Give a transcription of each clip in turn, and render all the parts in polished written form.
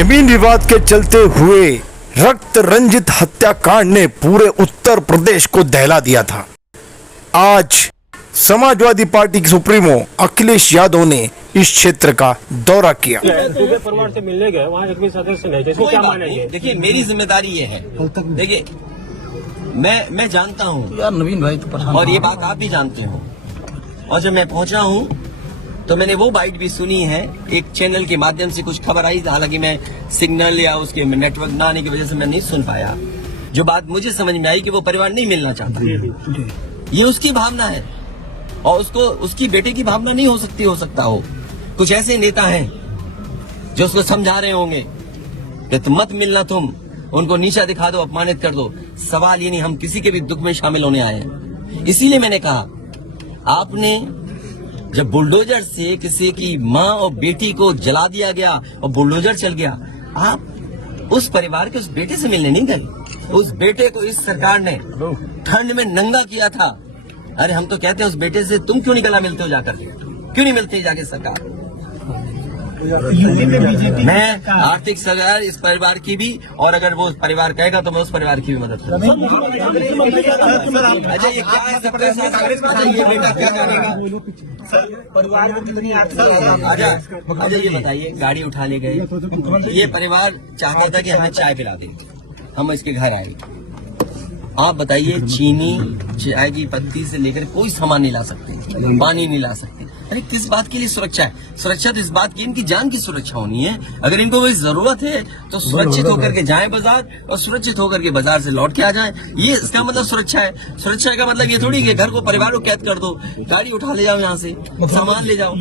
जमीन विवाद के चलते हुए रक्त रंजित हत्याकांड ने पूरे उत्तर प्रदेश को दहला दिया था। आज समाजवादी पार्टी के सुप्रीमो अखिलेश यादव ने इस क्षेत्र का दौरा किया। परिवार से मिलने गए, वहाँ एक भी सदस्य नहीं, जैसे क्या मानेंगे? देखिए, मेरी जिम्मेदारी ये है। देखिए, मैं जानता हूँ यार नवीन भाई तो और ये बात आप भी जानते हो। और जब मैं पहुंचा हूँ तो मैंने वो बाइट भी सुनी है, एक चैनल के माध्यम से कुछ खबर आई, हालांकि मैं सिग्नल या उसके नेटवर्क न आने की वजह से मैं नहीं सुन पाया। जो बात मुझे समझ में आई कि वो परिवार नहीं मिलना चाहता, ये उसकी भावना है और उसको उसकी बेटे की भावना नहीं हो सकता हो। कुछ ऐसे नेता हैं जो उसको समझा रहे होंगे कि तुम मत मिलना, तुम उनको नीचा दिखा दो, अपमानित कर दो। सवाल ये नहीं, हम किसी के भी दुख में शामिल होने आए हैं। इसीलिए मैंने कहा, आपने जब बुलडोजर से किसी की माँ और बेटी को जला दिया गया और बुलडोजर चल गया, आप उस परिवार के उस बेटे से मिलने नहीं गए। उस बेटे को इस सरकार ने ठंड में नंगा किया था। अरे हम तो कहते हैं उस बेटे से तुम क्यों नहीं गला मिलते हो जाकर, क्यों नहीं मिलते जाके सरकार? मैं आर्थिक सहायता इस परिवार की भी, और अगर वो परिवार कहेगा तो मैं उस परिवार की भी मदद करूंगा। अजय, ये क्या है सबके साथ? अजय, ये बेटा क्या करेगा? अजय, ये बताइए, गाड़ी उठा ले गए, ये परिवार चाहता था कि हमें चाय पिला दे, हम इसके घर आए। आप बताइए, चीनी, चाय की पत्ती से लेकर कोई सामान नहीं ला सकते, पानी नहीं ला सकते। अरे किस बात के लिए सुरक्षा है? सुरक्षा तो इस बात की, इनकी जान की सुरक्षा होनी है। अगर इनको कोई जरूरत है तो सुरक्षित होकर के जाएं बाजार और सुरक्षित होकर के बाजार से लौट के आ जाएं। ये इसका मतलब सुरक्षा है। सुरक्षा का मतलब ये थोड़ी कि घर को, परिवार को कैद कर दो, गाड़ी उठा ले जाओ, यहाँ से सामान ले जाओ।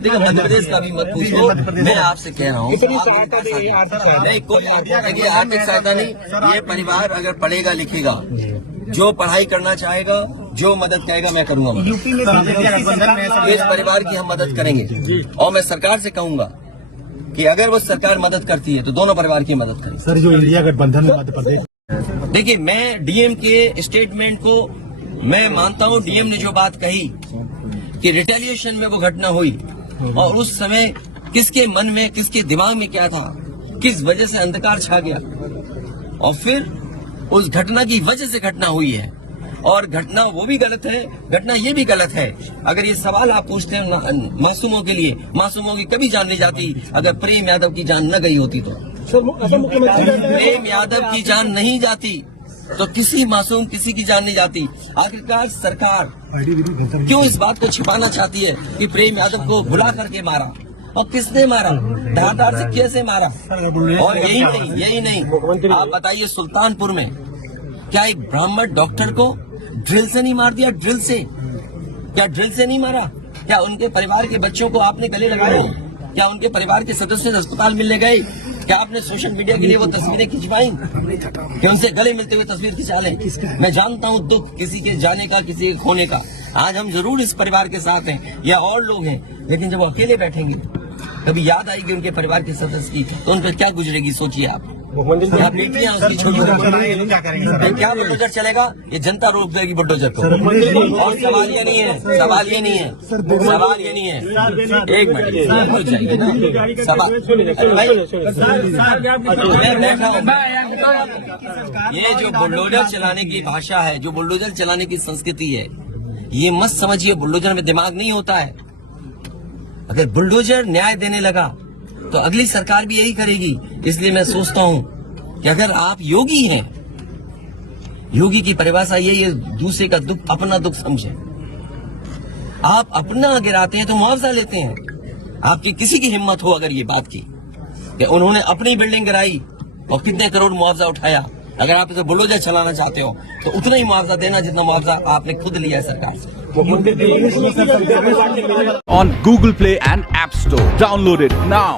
देखिए, मध्य प्रदेश का भी मत पूछो, मैं आपसे कह रहा हूँ, नहीं कोई आर्थिक सहायता नहीं। ये परिवार अगर पढ़ेगा लिखेगा, जो पढ़ाई करना चाहेगा, जो मदद कहेगा, मैं करूंगा। इस परिवार की हम मदद करेंगे और मैं सरकार से कहूंगा कि अगर वो सरकार मदद करती है तो दोनों परिवार की मदद करें। सर, जो इंडिया गठबंधन में मध्य प्रदेश, देखिए, मैं डीएम के स्टेटमेंट को मैं मानता हूं। डीएम ने जो बात कही कि रिटेलिएशन में वो घटना हुई और उस समय किसके मन में, किसके दिमाग में क्या था, किस वजह से अंधकार छा गया और फिर उस घटना की वजह से घटना हुई है। और घटना वो भी गलत है, घटना ये भी गलत है। अगर ये सवाल आप पूछते हैं मासूमों के लिए, मासूमों की कभी जान नहीं जाती। अगर प्रेम यादव की जान न गई होती तो, प्रेम यादव की जान नहीं जाती तो किसी मासूम, किसी की जान नहीं जाती। आखिरकार सरकार क्यों इस बात को छिपाना चाहती है कि प्रेम यादव को बुला करके मारा और किसने मारा, धारदार से कैसे मारा? और यही नहीं, आप बताइए, सुल्तानपुर में क्या एक ब्राह्मण डॉक्टर को ड्रिल से नहीं मार दिया? ड्रिल से, क्या ड्रिल से नहीं मारा? क्या उनके परिवार के बच्चों को आपने गले लगाए? क्या उनके परिवार के सदस्य अस्पताल मिलने गए? क्या आपने सोशल मीडिया के लिए वो तस्वीरें खिंचवाई कि उनसे गले मिलते हुए तस्वीर खिंचा लें? मैं जानता हूँ दुख किसी के जाने का, किसी के खोने का। आज हम जरूर इस परिवार के साथ हैं या और लोग हैं, लेकिन जब वो अकेले बैठेंगे, कभी याद आएगी उनके परिवार के सदस्य की, तो उन पर क्या गुजरेगी, सोचिए आप। बेटियां उसकी छोटी, क्या बुलडोजर चलेगा? ये जनता रोक देगी बुलडोजर को। और सवाल ये नहीं है, सवाल ये नहीं है, सवाल ये नहीं है। एक मिनट रुक जाइए ना, सवाल मैं बैठा हूँ। ये जो बुलडोजर चलाने की भाषा है, जो बुलडोजर चलाने की संस्कृति है, ये मत समझिए बुलडोजर में दिमाग नहीं होता है। अगर बुलडोजर न्याय देने लगा तो अगली सरकार भी यही करेगी। इसलिए मैं सोचता हूं कि अगर आप योगी हैं, योगी की परिभाषा यही है, दूसरे का दुख अपना दुख समझे। आप अपना गिराते हैं तो मुआवजा लेते हैं। आपकी किसी की हिम्मत हो अगर ये बात की कि उन्होंने अपनी बिल्डिंग गिराई और कितने करोड़ मुआवजा उठाया, अगर आप इसे बुलडोजर चलाना चाहते हो तो उतना ही मुआवजा देना जितना मुआवजा आपने खुद लिया है सरकार से। On Google Play and App Store. Download it now.